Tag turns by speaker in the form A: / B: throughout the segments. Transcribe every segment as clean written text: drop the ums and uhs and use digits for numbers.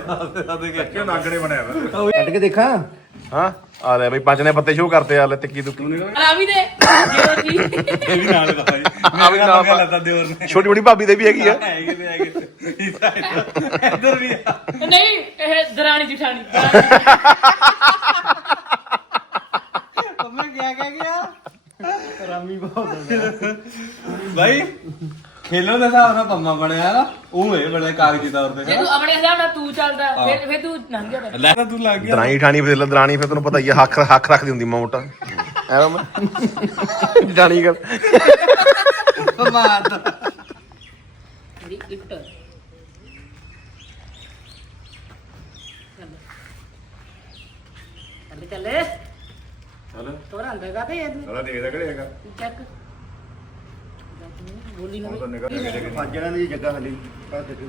A: ਕਿਉਂ ਨਾਗੜੇ ਬਣਿਆ ਵਾ
B: ਕੱਢ ਕੇ ਦੇਖਾਂ
C: ਹਾਂ ਆ ਲੈ ਬਈ ਪੰਜ ਨੇ ਪੱਤੇ ਸ਼ੋ ਕਰਤੇ ਆ ਲੈ ਟਿੱਕੀ ਤੁੱਕੀ
D: ਆ ਵੀ ਦੇ ਦਿਓਰ ਜੀ
A: ਇਹ ਵੀ ਨਾਲ ਦਾ ਭਾਈ
C: ਆ ਵੀ ਨਾਲ
A: ਲੱਤਾ ਦਿਓਰ ਨੇ
C: ਛੋਟੀ ਬੜੀ ਭਾਬੀ ਦੇ ਵੀ ਹੈਗੀ ਆ
A: ਹੈਗੇ ਇੱਧਰ ਵੀ ਆ
D: ਨਹੀਂ ਇਹ ਦਰਾਣੀ ਜਠਾਣੀ
B: ਤੁਮਨੇ ਕੀ ਕਹਿ ਗਿਆ ਰਾਮੀ ਬਹੁਤ
A: ਭਾਈ ਖੇਲੋ ਦੇ ਹਿਸਾਬ ਨਾਲ ਪੰਮਾ ਬਣਿਆ ਨਾ ਉਹ ਇਹ ਬੜੇ ਕਾਗਜ਼ੀ ਤੌਰ ਤੇ
D: ਜੇ ਤੂੰ ਆਪਣੇ ਹਿਸਾਬ ਨਾਲ ਤੂੰ ਚੱਲਦਾ ਫਿਰ ਤੂੰ ਲੰਘ ਗਿਆ
A: ਲੈ ਤਾਂ ਤੂੰ ਲੱਗ ਗਿਆ
C: ਦਰਾਣੀ ਠਾਣੀ ਫਿਰ ਦਰਾਣੀ ਫਿਰ ਤੈਨੂੰ ਪਤਾ ਹੀ ਆ ਹੱਕ ਰੱਖਦੀ ਹੁੰਦੀ ਮੋਟਾ ਐਵੇਂ ਮੈਂ ਜਾਣੀ ਗੱਲ
B: ਮਾਰਦਾ
D: ਮੇਰੀ ਗਿਫਟ ਚੱਲੇ
A: ਚਲ
D: ਤੋਰਾ ਅੰਦਰ ਗਾ ਤੇ
A: ਸਾਲਾ ਦੇਖਦਾ ਕਿਹੜੇ ਹੈਗਾ
D: ਚੱਕ ਬੋਲੀ ਨਾ
A: ਤਾਂ ਨਿਗਾਹ ਦੇ ਕੇ
B: ਪੰਜ ਜਣਾਂ ਦੀ ਜਗ੍ਹਾ ਖਾਲੀ ਪਰ ਦੇਖੋ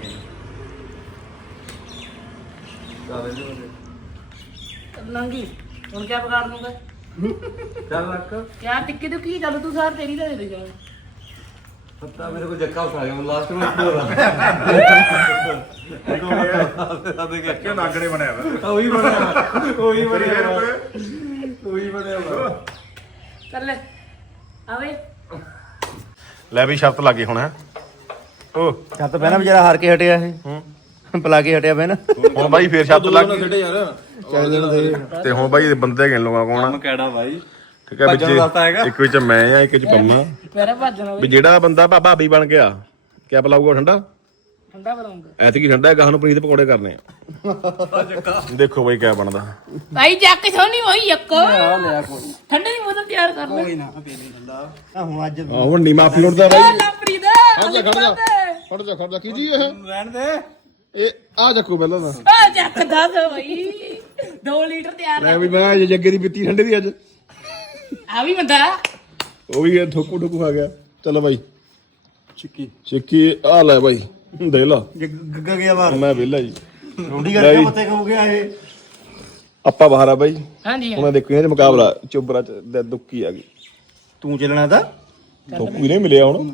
D: ਲੰਗੀ ਹੁਣ ਕੀ ਪਕਾੜ ਦੂੰਗਾ
A: ਚੱਲ ਰੱਖ
D: ਕਿਆ ਟਿੱਕੀ ਤੂੰ ਕੀ ਚੱਲ ਤੂੰ ਸਾਰ ਤੇਰੀ ਦਾ ਦੇ ਦੇ ਜਾ
A: ਪਤਾ ਮੇਰੇ ਕੋ ਜੱਕਾ ਉਠਾ ਗਿਆ ਲਾਸਟ ਨੂੰ ਇੱਕ ਹੋਰ ਆ ਕਿਉਂ ਨਾਗੜੇ ਬਣਿਆ ਵਾ ਉਹੀ ਬਣਿਆ
D: ਚੱਲ ਆਵੇ
C: ਲੈ ਵੀ ਸ਼ਰਤ ਲੱਗੀ ਹੁਣ ਹੈ ਓ
B: ਛੱਤ ਪਹਿਲਾਂ ਵਿਚਾਰਾ ਹਾਰ ਕੇ ਹਟਿਆ ਇਹ ਪਲਾ ਕੇ ਹਟਿਆ ਪਹਿਲਾਂ
C: ਹੁਣ ਬਾਈ ਫੇਰ ਸ਼ਰਤ ਲੱਗ ਗਈ
A: ਛੱਡੇ ਯਾਰ
B: ਚੱਲ ਦੇਣ ਦੇ
C: ਤੇ ਹੁਣ ਬਾਈ ਬੰਦੇ ਗਿਣ ਲੂਗਾ ਕੌਣ ਆ
A: ਕਿਹੜਾ ਭਾਈ
C: ਠੀਕ ਹੈ ਵਿੱਚ
A: ਭੱਜਣ ਵਾਸਤਾ ਹੈਗਾ।
C: ਇੱਕ ਵਿੱਚ ਮੈਂ ਆ ਇੱਕ ਵਿੱਚ ਪੰਮਾ
D: ਮੇਰਾ ਭੱਜਣਾ
C: ਵੀ ਜਿਹੜਾ ਬੰਦਾ ਭਾਬੀ ਬਣ ਗਿਆ ਕਿਆ ਪਲਾਊਗਾ ਠੰਡਾ
D: ਠੰਡਾ ਬਣਾਉਂਗਾ
C: ਐਤਕੀ ਠੰਡਾ ਹੈ ਗਾਹ ਨੂੰ ਪਨੀਰ ਦੇ ਪਕੌੜੇ ਕਰਨੇ ਆ ਦੇਖੋ ਬਾਈ ਕਿਆ ਬਣਦਾ
D: ਭਾਈ ਜੱਕ ਸੋਨੀ ਹੋਈ ਇੱਕ
B: ਲਿਆ ਕੋਈ
D: ਠੰਡੇ ਦੀ ਬੋਤਲ ਤਿਆਰ ਕਰ ਲੈ
B: ਨਾ ਪੀਣੀ ਠੰਡਾ ਹੁਣ ਅੱਜ
C: ਆਹ ਹੁਣ ਨੀ ਮਾਫੀ ਲੋੜਦਾ ਬਾਈ
D: ਲਾਪਰੀ ਦਾ
C: ਖੜ ਜਾ ਕੀ ਜੀ ਇਹ
A: ਰਹਿਣ ਦੇ
C: ਇਹ ਆ ਚੱਕੋ ਪਹਿਲਾਂ ਦਾ
D: ਆ ਜੱਕ ਦੱਸ ਭਾਈ 2 ਲੀਟਰ ਤਿਆਰ
C: ਲੈ ਵੀ ਮੈਂ ਜੱਗੇ ਦੀ ਪੀਤੀ ਠੰਡੇ ਦੀ ਅੱਜ
D: ਆ ਵੀ ਬੰਦਾ
C: ਉਹ ਵੀ ਠੋਕੂ ਠੋਕੂ ਖਾ ਗਿਆ ਚਲੋ ਬਾਈ ਚਿੱਕੀ ਆ ਲੈ ਬਾਈ ਦੇ ਲਾ
B: ਗੱਗਾ ਗਿਆ ਬਾਹਰ
C: ਮੈਂ ਵਿਹਲਾ ਜੀ
B: ਰੋਟੀ ਕਰਕੇ ਪੱਤੇ ਖਾਉ ਗਿਆ ਇਹ
C: ਆਪਾਂ ਬਾਹਰ ਆ ਬਾਈ
D: ਹਾਂਜੀ
C: ਹੁਣ ਦੇਖੋ ਇਹਦੇ ਮੁਕਾਬਲਾ ਚੋਬਰਾ ਚ ਦੁੱਕੀ ਆ ਗਈ
B: ਤੂੰ ਚੱਲਣਾ ਤਾਂ
C: ਠੋਕੂ ਹੀ ਨਹੀਂ ਮਿਲਿਆ ਹੁਣ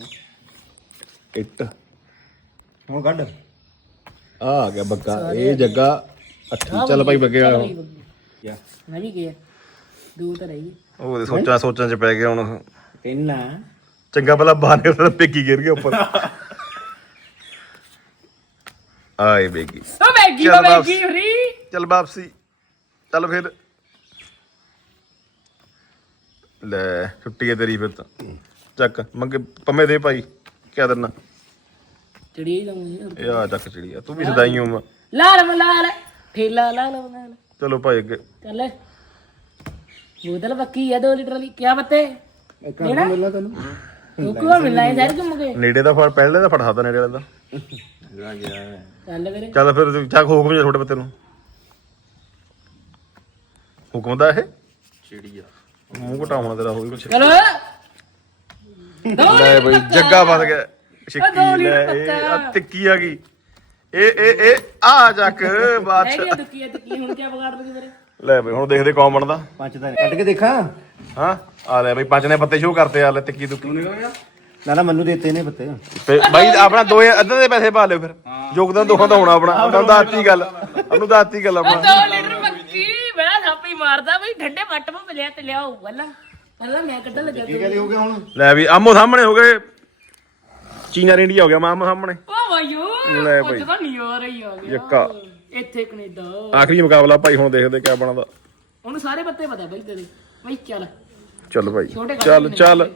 C: ਇੱਟ
B: ਹੁਣ ਕੱਢ
C: ਆ ਗਿਆ ਬੱਗਾ ਇਹ ਜੱਗਾ ਅੱਠੀ ਚੱਲ ਬਾਈ ਬੱਗੇ ਵਾਲਾ ਹੁਣ
D: ਮੈਂ ਵੀ ਗਿਆ 2 ਤਾਂ ਰਹੀ
C: ਉਹ ਸੋਚਾਂ ਚ ਪੈ ਗਿਆ ਹੁਣ
B: ਕਿੰਨਾ
C: ਚੰਗਾ ਭਲਾ ਬਾਹਰ ਨਿਕਲਦਾ ਪੇਕੀ ਗਿਰ ਗਿਆ ਉੱਪਰ ਆਏ ਬੇਗੀ
D: ਓ ਮੈਗੀ
C: ਚੱਲ ਬਸ।
D: ਮੈਗੀ ਫਰੀ
C: ਚੱਲ ਵਾਪਸੀ ਚੱਲ ਫਿਰ ਲੈ ਛੁੱਟੀ ਹੈ ਤੇਰੀ ਫਿਰ ਤਾਂ ਚੱਕ ਮੰਗੇ ਪੰਮੇ ਦੇ ਭਾਈ ਕਿਆ ਕਰਨਾ
D: ਚੜੀ ਦਮ
C: ਇਹ ਆ ਚੱਕ ਚਿੜੀਆ ਤੂੰ ਵੀ ਸਦਾਈ ਹੋ
D: ਲਾਲ ਮਲਾਲ ਠੇਲਾ ਲਾਲ ਮਲਾਲ
C: ਚਲੋ ਭਾਈ ਅੱਗੇ
D: ਚੱਲ ਬੋਤਲ ਬੱਕੀ ਆ 2 ਲੀਟਰ ਵਾਲੀ ਕਿਆ ਬੱਤੇ
B: ਇੱਕ ਮਿਲਣਾ ਤੈਨੂੰ
D: ਤੂੰ ਕਿਉਂ ਮਿਲਣਾ ਹੈ ਯਾਰ ਘੁੰਮ ਕੇ
C: ਨੇੜੇ ਦਾ ਫੜ ਪਹਿਲੇ ਦਾ ਫੜਾ ਤਾ ਨੇੜੇ ਵਾਲਾ ਦਾ
D: ਚੱਲ ਵੀਰੇ
C: ਚੱਲ ਫਿਰ ਚੱਕ ਹੁਕਮ ਜੇ ਛੋਟੇ ਬੱਤੇ ਨੂੰ ਹੁਕਮ ਦਾ ਇਹ ਚਿੜੀਆ ਮੂੰਹ ਘਟਾਉਣਾ ਤੇਰਾ ਹੋਈ ਕੁਛ
D: ਚਲੋ
C: ਲੈ ਬਈ ਜੱਗਾ ਫਸ ਗਿਆ ਛਿੱਕੀ ਲੈ ਇਹ ਆ ਟਿੱਕੀ ਆ ਗਈ ਇਹ ਆ ਚੱਕ ਬਾਦਸ਼ਾਹ
D: ਹੈਗੀ ਦੁੱਕੀ ਹੁਣ ਕਿਆ ਵਿਗਾੜ ਦੂਗੀ ਵੀਰੇ
C: ਲੈ ਬਈ ਹੁਣ ਦੇਖਦੇ ਕੌਣ ਬਣਦਾ
B: ਪੰਜ ਤਾਂ ਕੱਢ ਕੇ ਦੇਖਾਂ
C: ਹਾਂ ਆ ਲੈ ਬਈ ਪੰਜ ਨੇ ਪੱਤੇ ਸ਼ੋ ਕਰਤੇ ਆ ਲੈ ਟਿੱਕੀ ਤੁੱਕੀ
B: ਨਾ ਮੈਨੂੰ ਦੇਤੇ ਨੇ ਪੱਤੇ
C: ਤੇ ਬਾਈ ਆਪਣਾ ਦੋਏ ਅੱਧੇ ਦੇ ਪੈਸੇ ਪਾ ਲਿਓ ਫਿਰ ਯੋਗਦਾਨ ਦੋਹਾਂ ਦਾ ਹੋਣਾ ਆਪਣਾ ਆਪਣਾ ਦਾਤੀ ਗੱਲ ਉਹਨੂੰ ਦਾਤੀ ਗੱਲ ਆਪਣਾ
D: 2 ਲੀਟਰ ਬੱਕੀ ਬੜਾ ਥਾਪੀ ਮਾਰਦਾ ਬਈ ਠੰਡੇ ਮੱਟ ਮਾ ਮਿਲਿਆ ਤੇ ਲਿਆਓ ਪਹਿਲਾਂ ਮੈਂ ਕੱਢਣ ਲੱਗਾ
B: ਕੀ ਗੱਲ ਹੋ ਗਿਆ ਹੁਣ
C: ਲੈ ਵੀ ਆਮੋ ਸਾਹਮਣੇ ਹੋ ਗਏ ਚੀਨਾ ਇੰਡੀਆ ਹੋ ਗਿਆ ਆਮੋ ਸਾਹਮਣੇ
D: ਓ ਵਾਯੋ
C: ਲੈ
D: ਉਹ
C: ਬਈ।
D: ਤਾਂ ਨਹੀਂ ਆ ਰਹੀ ਆ ਗਿਆ
C: ਯੱਕਾ
D: ਇੱਥੇ ਕੈਨੇਡਾ
C: ਆਖਰੀ ਮੁਕਾਬਲਾ ਭਾਈ ਹੁਣ ਦੇਖਦੇ ਕਿਆ ਬਣਦਾ
D: ਉਹਨੂੰ ਸਾਰੇ ਪੱਤੇ ਪਤਾ ਬਈ ਤੇਰੇ ਬਈ ਚੱਲ
C: ਚੱਲ ਭਾਈ
D: ਛੋਟੇ ਕੱਢ
C: ਚੱਲ
D: ਲੈਣੇ।
C: ਚੱਲ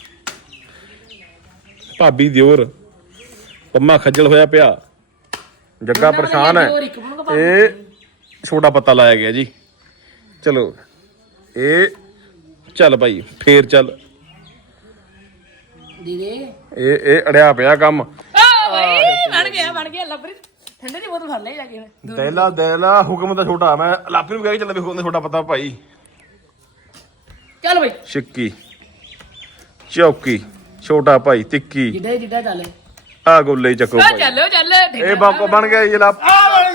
C: ਭਾਬੀ ਦਿਓਰ ਪੰਮਾ ਖੱਜਲ ਹੋਇਆ ਪਿਆ ਜੱਗਾ ਪਰੇਸ਼ਾਨ ਹੈ
D: ਦਿਓਰ ਇੱਕ ਬਣੂਗਾ ਭਾਬੀ।
C: ਇਹ ਛੋਟਾ ਪੱਤਾ ਲਾਇਆ ਗਿਆ ਜੀ ਚਲੋ ਇਹ ਚੱਲ ਭਾਈ ਫੇਰ ਚੱਲ
D: ਦੀਦੇ
C: ਇਹ ਅੜਿਆ ਪਿਆ ਕੰਮ
D: ਆ ਬਈ ਬਣ ਗਿਆ ਲੱਭਰੀ ਠੰਡੇ ਦੀ ਬੋਤਲ ਫੜ ਲੈ ਜਾ ਕੇ
C: ਦੇਲਾ ਹੁਕਮ ਤਾਂ ਛੋਟਾ ਮੈਂ ਲਾਪੀ ਨੂੰ ਕਹਿ ਕੇ ਚੱਲ ਵੀ ਹੁਕਮ ਦਾ ਛੋਟਾ ਪੱਤਾ ਭਾਈ
D: ਚੱਲ ਬਈ
C: ਛਿੱਕੀ ਚੌਕੀ ਛੋਟਾ ਭਾਈ ਤਿੱਕੀ
D: ਜਿੱਡਾ ਚੱਲ
C: ਆ ਗੋਲੇ ਹੀ ਚੱਕੋ
D: ਆ
C: ਭਾਈ
D: ਚੱਲ
C: ਇਹ ਬਾਕੋ ਬਣ ਗਿਆ ਇਹ ਲਾਪ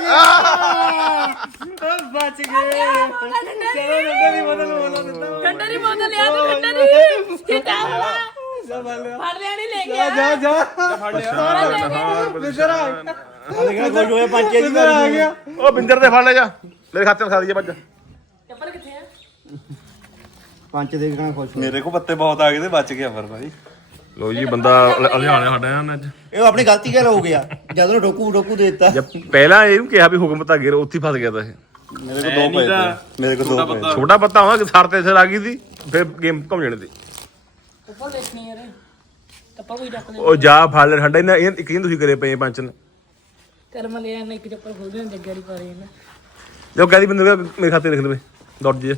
B: ਬਚ ਗਏ
D: ਠੰਡੇ ਦੀ ਬੋਤਲ ਲਿਆ ਤੂੰ ਠੰਡੇ ਦੀ ਜਿੱਡਾ ਫੜ ਲਿਆ ਨਹੀਂ ਲੈ ਗਿਆ
A: ਜਾ ਜਾ
C: ਹਾਂ
A: ਬਿੰਦਰ ਆ
B: ਖੁਸ਼ ਹੋਇਆ ਪੰਚੇ ਦੀ
A: ਆ ਗਿਆ
C: ਉਹ ਬਿੰਦਰ ਦੇ ਫੜ ਲੈ ਜਾ ਮੇਰੇ ਖਾਤੇ ਖਾ ਦਈਏ ਭੱਜ
D: ਚੱਪਲ ਕਿੱਥੇ ਆ
B: ਪੰਚ ਦੇ ਕੇ ਖੁਸ਼
A: ਮੇਰੇ ਕੋ ਪੱਤੇ ਬਹੁਤ ਆ ਗਏ ਤੇ ਬਚ ਗਿਆ ਫਿਰ ਭਾਈ
C: ਲੋ ਜੀ ਬੰਦਾ ਹਲਿਆਣਾ ਸਾਡਾ ਇਹਨਾਂ ਅੱਜ
B: ਇਹ ਆਪਣੀ ਗਲਤੀ ਕਰ ਹੋ ਗਿਆ ਜਦੋਂ ਡੋਕੂ ਦੇ ਦਿੱਤਾ
C: ਜਦ ਪਹਿਲਾਂ ਇਹਨੂੰ ਕਿਹਾ ਵੀ ਹੁਕਮ ਪਤਾ ਗਿਰ ਉੱਥੇ ਹੀ ਫਸ ਗਿਆ ਤਾਂ ਇਹ
A: ਮੇਰੇ ਕੋ 2 ਪਏ ਤੇ ਮੇਰੇ ਕੋ 2 ਪਏ
C: ਛੋਟਾ ਪੱਤਾ ਹੋਣਾ ਕਿ ਸਰ ਤੇ ਸਿਰ ਆ ਗਈ ਸੀ ਫਿਰ ਗੇਮ ਘੁੰਮ ਜਾਣੀ ਸੀ
D: ਚੱਪਲ ਦੇਖਣੀ ਯਾਰ ਚੱਪਲ ਕੋਈ ਰੱਖ ਦੇ
C: ਉਹ ਜਾ ਫੜ ਲੈ ਠੰਡਾ ਇਹਨਾਂ ਇੱਕ ਹੀ ਤੁਸੀਂ ਕਰੇ ਪਏ ਪੰਚ ਨੇ
D: ਕਰਮ ਲਿਆ ਨੇ ਇੱਕ ਚੱਪਲ ਖੋਲ ਦੇ ਜੱਗੇ ਵਾਲੀ ਪਾ ਰਹੀ ਨਾ
C: ਜੋ ਕਹਿੰਦੀ ਬਿੰਦਰ ਮੇਰੇ ਖਾਤੇ ਲਿਖ ਦੇਵੇ ਡਾਟ ਜੀ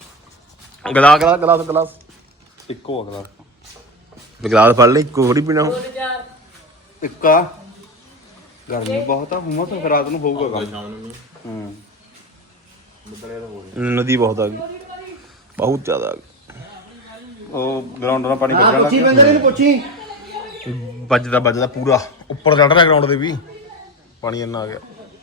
C: ਗਲਾਸ
A: ਇੱਕੋ ਅਗਲਾ
C: ਗਲਾਸ ਫੜ ਲੈ ਇੱਕੋ ਥੋੜੀ ਪੀਣਾ ਹੁਣ
D: 2000
A: ਇੱਕਾ ਗਰਮੀ ਬਹੁਤ ਆ ਹੁਮਾ ਤਾਂ ਰਾਤ ਨੂੰ ਹੋਊਗਾ ਕੰਮ ਹੂੰ
C: ਨਦੀ ਬਹੁਤ ਆ ਗਈ ਬਹੁਤ ਜ਼ਿਆਦਾ ਆ ਗਈ
A: ਉਹ ਗਰਾਊਂਡ ਨਾਲ ਪਾਣੀ
B: ਹਾਂ
A: ਵੱਜਣ ਲੱਗ
B: ਪੁੱਛੀ
A: ਗਿਆ
B: ਬੰਦੇ ਨੂੰ ਪੁੱਛੀ
C: ਵੱਜਦਾ ਪੂਰਾ ਉੱਪਰ ਚੜ ਰਿਹਾ ਗਰਾਊਂਡ ਦੇ ਵੀ ਪਾਣੀ ਇੰਨਾ ਆ ਗਿਆ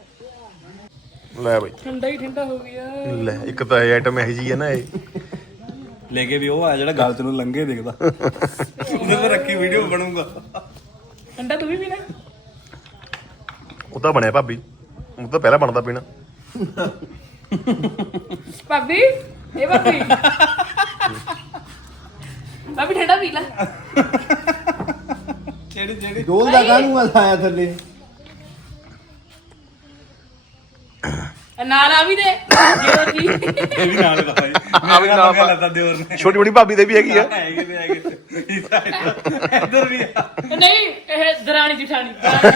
C: ਲੈ ਬਈ
D: ਠੰਡਾ ਹੀ ਠੰਡਾ ਹੋ ਗਿਆ
C: ਲੈ ਇੱਕ ਤਾਂ ਆਈਟਮ ਇਹੋ ਜੀ ਹੈ ਨਾ ਇਹ
A: ਲੈ ਕੇ ਵੀ ਉਹ ਆ ਜਿਹੜਾ ਗਲ ਚ ਨੂੰ ਲੰਘੇ ਦਿਖਦਾ ਉਹਦੇ ਪਰ ਰੱਖੀ ਵੀਡੀਓ ਬਣੂਗਾ
D: ਠੰਡਾ ਤੂੰ ਵੀ ਪੀਣਾ
C: ਉਹ ਤਾਂ ਬਣਿਆ ਭਾਬੀ ਉਹ ਤਾਂ ਪਹਿਲਾਂ ਬਣਦਾ ਪੀਣਾ
D: ਭਾਬੀ ਇਹ ਭਾਬੀ ਭਾਬੀ ਠੰਡਾ ਪੀ ਲੈ
A: ਜਿਹੜੀ
B: ਡੋਲ ਦਾ ਗਾਣੂ ਆਇਆ ਥੱਲੇ
D: ਨਾਲ ਆ ਵੀ ਦੇ ਜਿਉ ਜੀ
A: ਇਹ ਵੀ ਨਾਲ ਦਾ ਭਾਈ
C: ਆ ਵੀ ਨਾਲ
A: ਨਾਲ ਲੱਤਾ ਦਿਓਰ ਨੇ
C: ਛੋਟੀ ਬੜੀ ਭਾਬੀ ਦੇ ਵੀ ਹੈਗੀ ਆ
A: ਹੈਗੇ ਤੇ ਹੈਗੇ ਇੱਧਰ ਵੀ ਆ
D: ਨਹੀਂ ਇਹ ਦਰਾਣੀ ਜਠਾਣੀ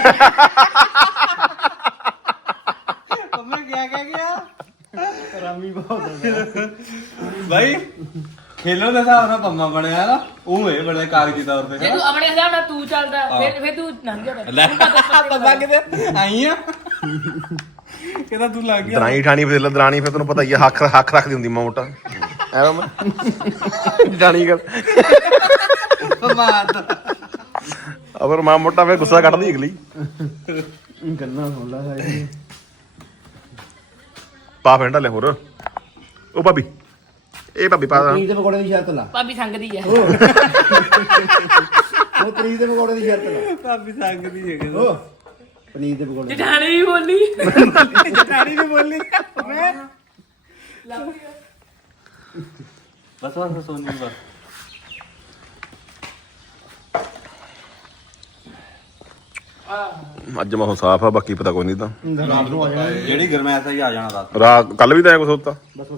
A: ਤੁਮਨੇ ਕੀ ਕਹਿ ਗਿਆ
B: ਰਾਮੀ ਬਹੁਤ
A: ਭਾਈ ਖੇਲੋ ਦੇ ਹਿਸਾਬ ਨਾਲ ਪੰਮਾ ਬਣਿਆ ਨਾ ਉਹ ਹੈ ਬੜੇ ਕਾਗਜ਼ੀ ਤੌਰ ਤੇ
D: ਜੇ ਤੂੰ ਆਪਣੇ ਹਿਸਾਬ ਨਾਲ ਤੂੰ ਚੱਲਦਾ ਫਿਰ ਤੂੰ ਲੰਘ ਜਾ
A: ਲੈ ਪੰਮਾ ਕਿਤੇ ਆਈ ਆ ਕਿਹਦਾ ਤੂੰ ਲੱਗ ਗਿਆ
C: ਦਰਾਣੀ ਠਾਣੀ ਫਿਰ ਦਰਾਣੀ ਫਿਰ ਤੈਨੂੰ ਪਤਾ ਹੀ ਆ ਹੱਕ ਰੱਖਦੀ ਹੁੰਦੀ ਮਾਂ ਮੋਟਾ ਐਵੇਂ ਮੈਂ ਦਰਾਣੀ ਕਰ
A: ਮਾਤ
C: ਅਗਰ ਮਾਂ ਮੋਟਾ ਫਿਰ ਗੁੱਸਾ ਕੱਢਦੀ ਅਗਲੀ
B: ਗੰਨਾ ਹੋਲਾ ਹੈ
C: ਪਾ ਫੈਂਡਾ ਲੈ ਹੋਰ ਉਹ ਭਾਬੀ ਇਹ ਭਾਬੀ ਪਾ
B: ਤਰੀਕ ਦੇ ਪਕੌੜੇ ਦੀ ਸ਼ਰਤ ਲਾ
D: ਭਾਬੀ ਸੰਗਦੀ ਆ
B: ਉਹ ਤਰੀਕ ਦੇ ਪਕੌੜੇ ਦੀ ਸ਼ਰਤ ਲਾ
A: ਭਾਬੀ ਸੰਗਦੀ ਹੈਗੇ
B: ਉਹ ਪਨੀਰ ਦੇ ਪਕੌੜੇ
D: ਜਠਾਣੀ ਵੀ ਬੋਲੀ
A: ਜਟਾੜੀ ਨੂੰ ਬੋਲੀ ਮੈਂ ਬਸ ਸੋਨੀ ਬਸ
C: ਅੱਜ ਮੌਸਮ ਸਾਫ ਆ ਬਾਕੀ ਪਤਾ ਕੋਈ ਨਹੀਂ ਤਾਂ
B: ਰਾਤ ਨੂੰ ਆ ਜਾਣਾ
A: ਜਿਹੜੀ ਗਰਮੈਸ਼ ਆਈ ਆ ਜਾਣਾ ਰਾਤ
C: ਰਾਤ ਕੱਲ ਵੀ ਤਾਂ ਐ ਕੁਛ ਹੁੰਦਾ
B: ਬਸ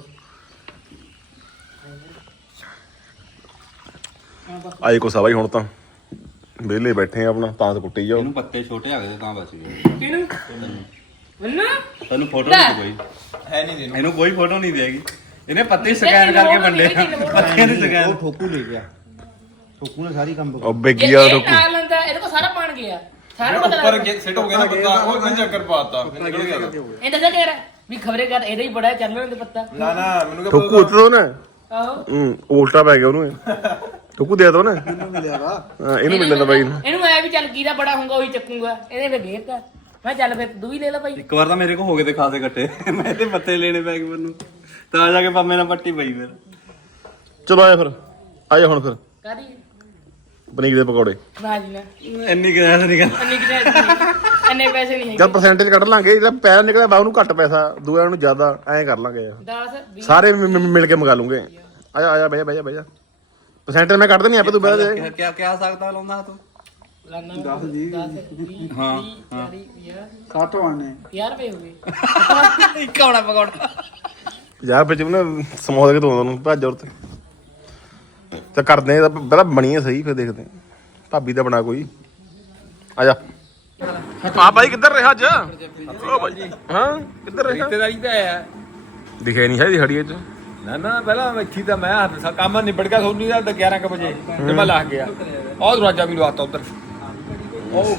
C: ਆਏ ਕੋ ਸਵਾਈ ਹੁਣ ਤਾਂ ਵਿਹਲੇ ਬੈਠੇ ਆ ਆਪਣਾ ਤਾਂ ਕੁੱਟੀ ਜਾਓ
A: ਇਹਨੂੰ ਪੱਤੇ ਛੋਟੇ ਆ ਗਏ ਤਾਂ ਬਸ ਗਏ
D: ਕਿਨੂੰ ਮੰਨਾ
A: ਤੈਨੂੰ ਫੋਟੋ ਨਹੀਂ ਕੋਈ ਹੈ ਨਹੀਂ ਇਹਨੂੰ ਕੋਈ ਫੋਟੋ ਨਹੀਂ ਦੇਗੀ ਇਹਨੇ ਪੱਤੇ ਸਕੈਨ ਕਰਕੇ ਵੰਡੇ ਪੱਤਿਆਂ ਦੀ
B: ਉਹ
A: ਸਕੈਨ
B: ਠੋਕੂ ਲੈ ਗਿਆ ਠੋਕੂ ਨੇ ਸਾਰੀ ਕੰਮ
C: ਉਹ ਬੇਗੀ ਆ
D: ਇਹ ਆ ਲੰਦਾ ਇਹਦੇ ਕੋ ਸਾਰਾ ਪਾਣ ਗਿਆ ਸਾਰਾ ਪਤਾ
A: ਉੱਪਰ
D: ਲੱਗ
A: ਸਿੱਟ ਹੋ ਗਿਆ ਨਾ ਪੱਤਾ ਉਹ ਮੈਂ ਚੱਕਰ ਪਾਤਾ ਨਿਕਲ ਗਿਆ
D: ਇਹ ਦੱਸਿਆ ਕਹਿ ਰਿਹਾ ਵੀ ਖਬਰੇ ਕਰ ਇਹਦਾ ਹੀ ਬੜਾ ਚੱਲ ਰਿਹਾ ਤੇ ਪੱਤਾ
A: ਨਾ ਨਾ ਮੈਨੂੰ
C: ਠੋਕੂ ਉੱਤੋਂ ਨਾ
D: ਆਹੋ
C: ਉਲਟਾ ਪੈ ਗਿਆ ਉਹਨੂੰ ਠੋਕੂ ਦੇ ਦੋ ਨਾ ਇਹਨੂੰ ਮਿਲਿਆ ਬਾਈ ਨੂੰ
D: ਇਹਨੂੰ ਐ ਵੀ ਚੱਲ ਕੀਦਾ ਬੜਾ ਹੋਊਗਾ ਉਹੀ ਚੱਕੂਗਾ ਇਹਦੇ ਫਿਰ ਘੇਰਤਾ ਮੈਂ ਚੱਲ ਫਿਰ ਤੂੰ ਵੀ ਲੈ ਲੈ ਭਾਈ
A: ਇੱਕ ਵਾਰ ਤਾਂ ਮੇਰੇ ਕੋ ਹੋ ਗਏ ਤੇ ਖਾਸੇ ਕੱਟੇ ਮੈਂ ਤੇ ਪੱਤੇ ਲੈਣੇ ਪੈ ਗਏ ਮੈਨੂੰ ਤਾਂ ਜਾ ਕੇ ਪੰਮੇ ਨਾਲ ਪੱਟੀ ਪਈ ਫਿਰ
C: ਚਲੋ ਆਇਆ ਫਿਰ ਆਇਆ ਹੁਣ ਫਿਰ
D: ਕਾਦੀ
C: ਪਨੀਰ ਦੇ ਪਕੌੜੇ
D: ਨਾ ਜੀ ਨਾ
A: ਇੰਨੀ ਕਿਹਨਾਂ ਨਹੀਂ ਕਹਿੰਦਾ
D: ਇੰਨੇ ਪੈਸੇ ਨਹੀਂ ਹੈਗੇ
C: ਜਦ ਪਰਸੈਂਟੇਜ ਕੱਢ ਲਾਂਗੇ ਜਿਹੜਾ ਪੈਸਾ ਨਿਕਲਿਆ ਬਾਹਰ ਨੂੰ ਘੱਟ ਪੈਸਾ ਦੂਜਿਆਂ ਨੂੰ ਜ਼ਿਆਦਾ ਐਂ ਕਰ ਲਾਂਗੇ
D: 10 20
C: ਸਾਰੇ ਮਿਲ ਕੇ ਮੰਗਾ ਲੂੰਗੇ ਆਇਆ ਬਹਿ ਜਾ ਪਰਸੈਂਟੇਜ ਮੈਂ ਕੱਢ ਦੇਣੀ ਆਪੇ ਤੂੰ ਬਹਿ ਜਾ
A: ਕਿਆ ਕਿਆ ਸਕਦਾ ਲਾਉਂਦਾ ਤੂੰ
D: ਲਾਨਾ 10 20
A: ਹਾਂ
D: 40 50
B: 60 ਆਣੇ
D: 50 ਰੁਪਏ ਹੋ ਗਏ
A: ਇੱਕ ਆਉਣਾ ਪਕੌੜਾ
C: ਯਾਰ ਵਿੱਚ ਨਾ ਸਮੋਸੇ ਕੇ ਦੋਨਾਂ ਨੂੰ ਭੱਜ ਔਰ ਤੇ ਕਰਦੇ ਆ ਪਹਿਲਾਂ ਬਣੀਏ ਸਹੀ ਫਿਰ ਦੇਖਦੇ ਭਾਬੀ ਦਾ ਬਣਾ ਕੋਈ ਆ ਜਾ ਆ ਭਾਈ ਕਿੱਧਰ ਰਿਹਾ ਅੱਜ ਓ ਭਾਈ ਹਾਂ ਕਿੱਧਰ ਰਿਹਾ
E: ਰਿਸ਼ਤੇਦਾਰੀ ਤਾਂ ਆਇਆ
C: ਦਿਖਿਆ ਨਹੀਂ ਹੈ ਦਿਹਾੜੀਏ ਚ
E: ਨਾ ਨਾ ਪਹਿਲਾਂ ਇੱਥੇ ਤਾਂ ਮੈਂ ਕੰਮ ਨਿਬੜ ਗਿਆ ਸੋਨੀ ਦਾ 11 ਕੁ ਵਜੇ ਤੇ ਮੈਂ ਲਾ ਗਿਆ ਉਹ ਦਰਵਾਜ਼ਾ ਵੀ ਲਵਾਤਾ ਉਧਰ ਉਹ